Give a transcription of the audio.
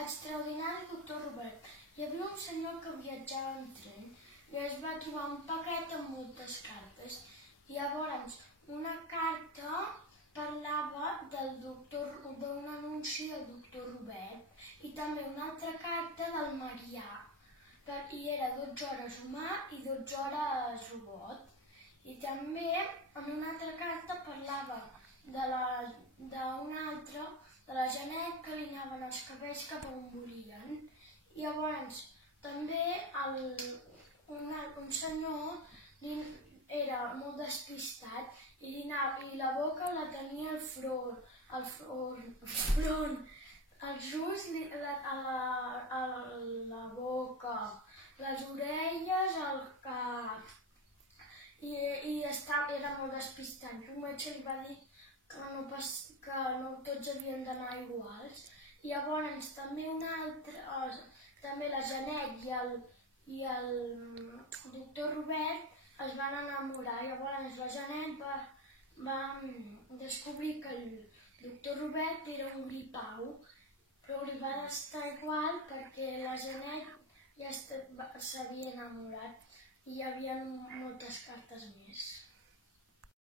Extraordinari doctor Robert. Hi havia un senyor que viatjava en tren i es va trobar un paquet amb moltes cartes. I llavors una carta parlava d'un anunci del doctor Robert i també una altra carta del Marià. I era 12 hores humà i 12 hores robot. I també en una altra carta parlava d'una altra, de la Janet, que li anaven els cabells cap on volien. I llavors també un senyor era molt despistat i la boca la tenia al front, els ulls a la boca, les orelles al cap i era molt despistat. Un metge li va dir que no tots havien d'anar iguals. I llavors també la Janet i el doctor Robert es van enamorar. Llavors la Janet va descobrir que el doctor Robert era un gripau, però li va estar igual perquè la Janet ja s'havia enamorat i hi havia moltes cartes més.